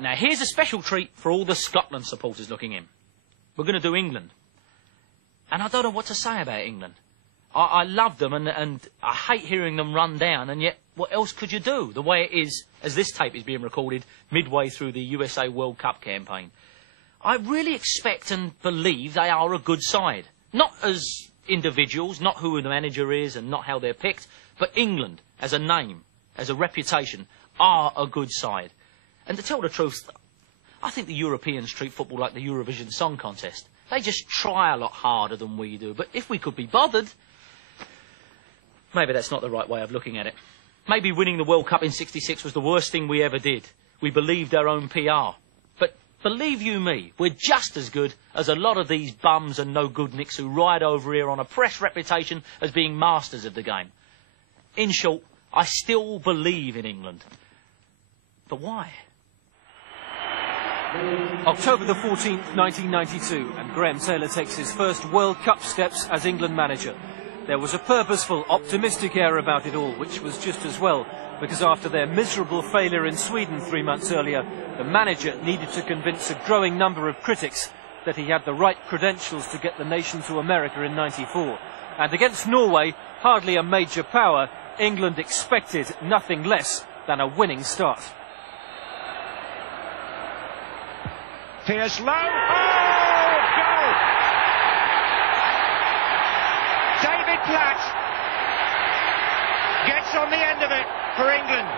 Now, here's a special treat for all the Scotland supporters looking in. We're going to do England. And I don't know what to say about England. I love them, and I hate hearing them run down, and yet what else could you do? The way it is, as this tape is being recorded, midway through the USA World Cup campaign. I really expect and believe they are a good side. Not as individuals, not who the manager is and not how they're picked, but England, as a name, as a reputation, are a good side. And to tell the truth, I think the Europeans treat football like the Eurovision Song Contest. They just try a lot harder than we do. But if we could be bothered, maybe that's not the right way of looking at it. Maybe winning the World Cup in '66 was the worst thing we ever did. We believed our own PR. But believe you me, we're just as good as a lot of these bums and no-good-nicks who ride over here on a press reputation as being masters of the game. In short, I still believe in England. But why? October the 14th, 1992, and Graham Taylor takes his first World Cup steps as England manager. There was a purposeful, optimistic air about it all, which was just as well, because after their miserable failure in Sweden 3 months earlier, the manager needed to convince a growing number of critics that he had the right credentials to get the nation to America in '94. And against Norway, hardly a major power, England expected nothing less than a winning start. Pierce low. Oh, goal! David Platt gets on the end of it for England.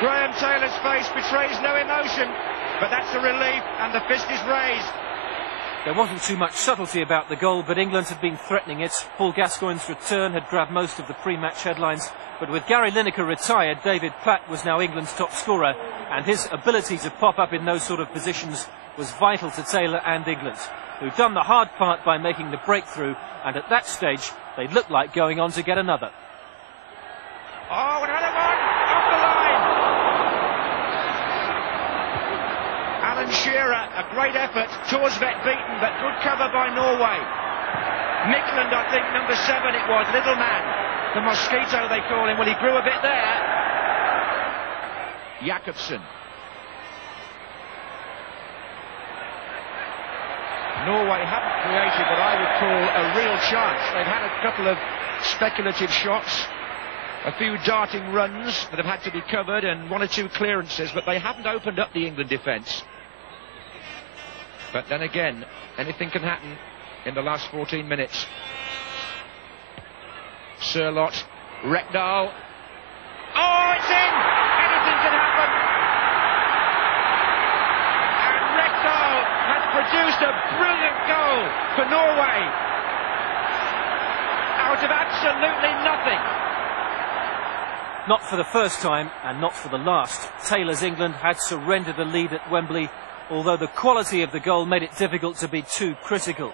Graham Taylor's face betrays no emotion, but that's a relief, and the fist is raised. There wasn't too much subtlety about the goal, but England had been threatening it. Paul Gascoigne's return had grabbed most of the pre-match headlines, but with Gary Lineker retired, David Platt was now England's top scorer, and his ability to pop up in those sort of positions was vital to Taylor and England, who'd done the hard part by making the breakthrough, and at that stage, they looked like going on to get another. Oh, another one! Off the line! Alan Shearer, a great effort. Torsvet beaten, but good cover by Norway. Mikland, I think, number 7 it was, little man. The mosquito, they call him. Well, he grew a bit there. Jakobsen. Norway haven't created what I would call a real chance. They've had a couple of speculative shots, a few darting runs that have had to be covered, and 1 or 2 clearances, but they haven't opened up the England defence. But then again, anything can happen in the last 14 minutes. Sørloth, Rekdal. Oh, it's in! Anything can happen! And Rekdal has produced a brilliant goal for Norway. Out of absolutely nothing. Not for the first time, and not for the last. Taylor's England had surrendered a lead at Wembley, although the quality of the goal made it difficult to be too critical.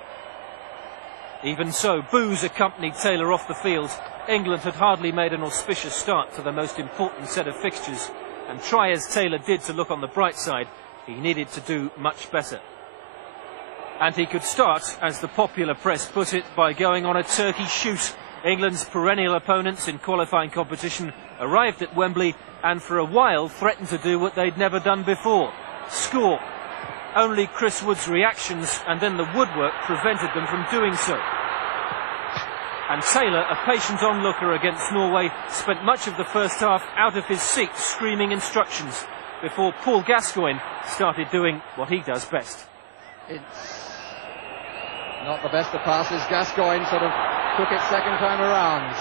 Even so, boos accompanied Taylor off the field. England had hardly made an auspicious start to the most important set of fixtures, and try as Taylor did to look on the bright side, he needed to do much better. And he could start, as the popular press put it, by going on a Turkey shoot. England's perennial opponents in qualifying competition arrived at Wembley and for a while threatened to do what they'd never done before: score. Only Chris Wood's reactions and then the woodwork prevented them from doing so. And Taylor, a patient onlooker against Norway, spent much of the first half out of his seat screaming instructions before Paul Gascoigne started doing what he does best. It's not the best of passes. Gascoigne sort of took it second time around.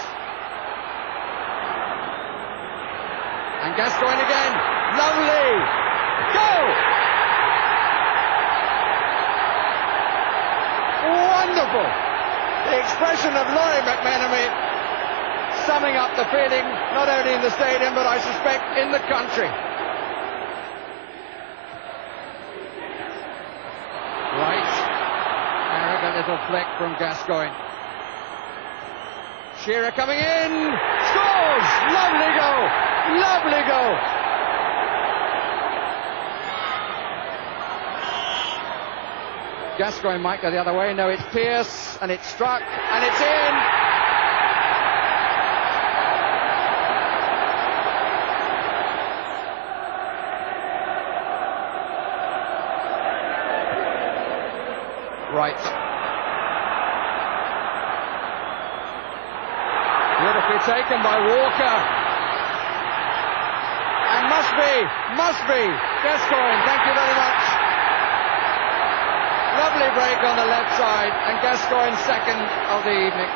And Gascoigne again. Lovely! Go! Wonderful! The expression of Laurie McMenemy summing up the feeling not only in the stadium but I suspect in the country. Right. Arrogant little flick from Gascoigne. Shearer coming in. Scores! Lovely goal! Lovely goal! Gascoigne might go the other way. No, it's Pierce, and it's struck, and it's in. right. Beautifully taken by Walker. And must be Gascoigne, thank you very much. Lovely break on the left side, and Gascoigne's second of the evening.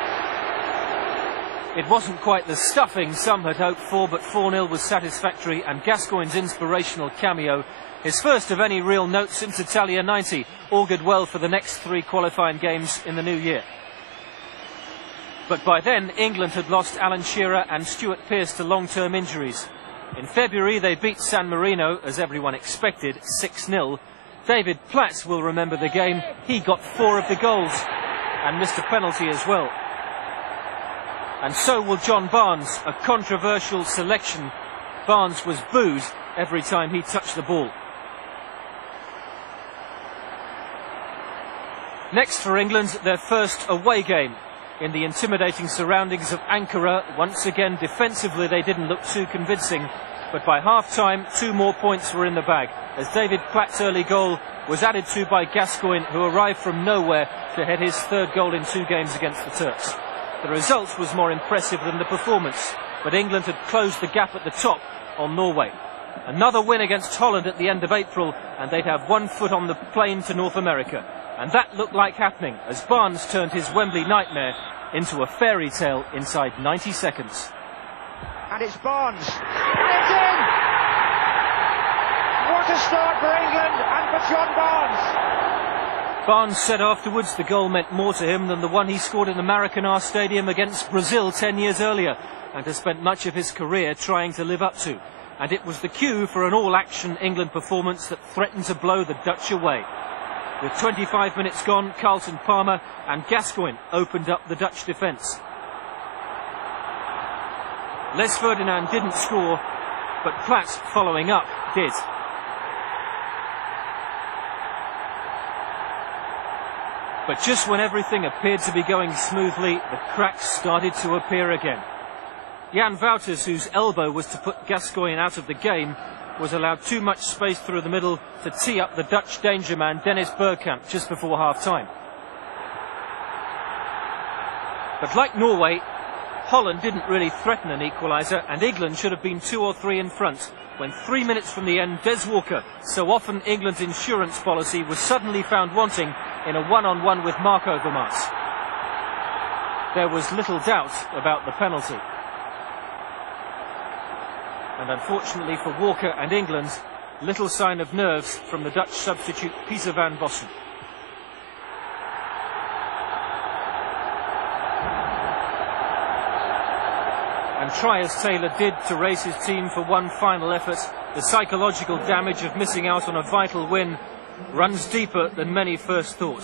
It wasn't quite the stuffing some had hoped for, but 4-0 was satisfactory, and Gascoigne's inspirational cameo, his first of any real note since Italia 90, augured well for the next 3 qualifying games in the new year. But by then, England had lost Alan Shearer and Stuart Pearce to long-term injuries. In February, they beat San Marino, as everyone expected, 6-0. David Platt will remember the game. He got 4 of the goals and missed a penalty as well. And so will John Barnes, a controversial selection. Barnes was booed every time he touched the ball. Next for England, their first away game. In the intimidating surroundings of Ankara, once again defensively they didn't look too convincing. But by half-time, 2 more points were in the bag, as David Platt's early goal was added to by Gascoigne, who arrived from nowhere to head his 3rd goal in 2 games against the Turks. The result was more impressive than the performance, but England had closed the gap at the top on Norway. Another win against Holland at the end of April, and they'd have 1 foot on the plane to North America. And that looked like happening, as Barnes turned his Wembley nightmare into a fairy tale inside 90 seconds. And it's Barnes. And it's in! What a start for England and for John Barnes. Barnes said afterwards the goal meant more to him than the one he scored in the Maracanã Stadium against Brazil 10 years earlier, and has spent much of his career trying to live up to. And it was the cue for an all-action England performance that threatened to blow the Dutch away. With 25 minutes gone, Carlton Palmer and Gascoigne opened up the Dutch defence. Les Ferdinand didn't score, but Platt, following up, did. But just when everything appeared to be going smoothly, the cracks started to appear again. Jan Wouters, whose elbow was to put Gascoigne out of the game, was allowed too much space through the middle to tee up the Dutch danger man Dennis Bergkamp just before half-time. But like Norway, Holland didn't really threaten an equaliser, and England should have been 2 or 3 in front when 3 minutes from the end, Des Walker, so often England's insurance policy, was suddenly found wanting in a one-on-one with Mark Overmars. There was little doubt about the penalty. And unfortunately for Walker and England, little sign of nerves from the Dutch substitute Pieter van Bossen. And try as Taylor did to raise his team for one final effort, the psychological damage of missing out on a vital win runs deeper than many first thought.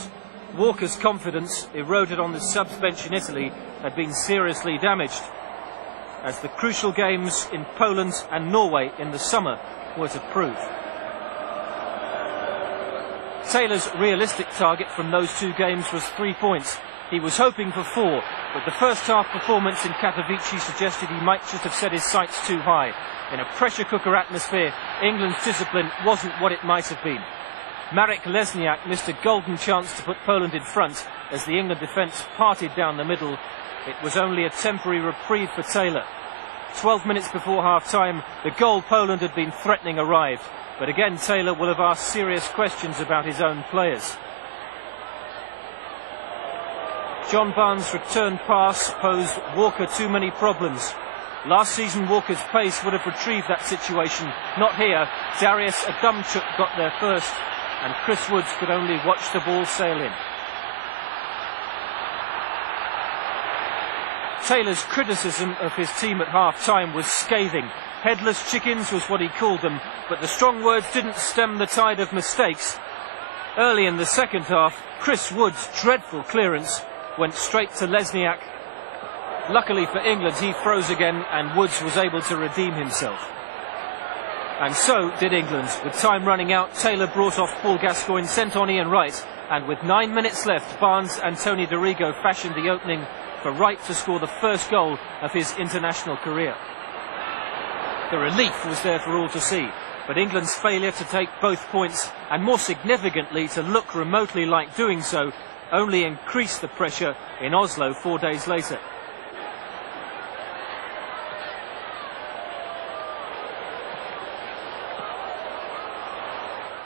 Walker's confidence, eroded on the subs bench in Italy, had been seriously damaged, as the crucial games in Poland and Norway in the summer were to prove. Taylor's realistic target from those 2 games was 3 points. He was hoping for 4, but the first half performance in Katowice suggested he might just have set his sights too high. In a pressure cooker atmosphere, England's discipline wasn't what it might have been. Marek Lesniak missed a golden chance to put Poland in front as the England defence parted down the middle. It was only a temporary reprieve for Taylor. 12 minutes before half-time, the goal Poland had been threatening arrived. But again, Taylor will have asked serious questions about his own players. John Barnes' return pass posed Walker too many problems. Last season, Walker's pace would have retrieved that situation. Not here. Darius Adamczuk got there first, and Chris Woods could only watch the ball sail in. Taylor's criticism of his team at half-time was scathing. Headless chickens was what he called them, but the strong words didn't stem the tide of mistakes. Early in the second half, Chris Woods' dreadful clearance went straight to Lesniak. Luckily for England, he froze again, and Woods was able to redeem himself. And so did England. With time running out, Taylor brought off Paul Gascoigne, sent on Ian Wright, and with 9 minutes left, Barnes and Tony Dorigo fashioned the opening for Wright to score the first goal of his international career. The relief was there for all to see, but England's failure to take both points, and more significantly to look remotely like doing so, only increased the pressure in Oslo 4 days later.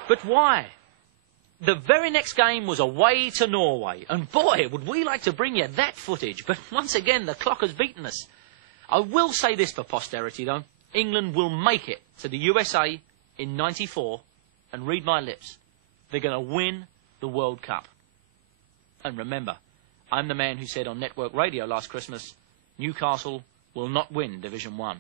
But why? The very next game was away to Norway, and boy, would we like to bring you that footage, but once again the clock has beaten us. I will say this for posterity though, England will make it to the USA in '94, and read my lips, they're going to win the World Cup. And remember, I'm the man who said on network radio last Christmas, Newcastle will not win Division 1.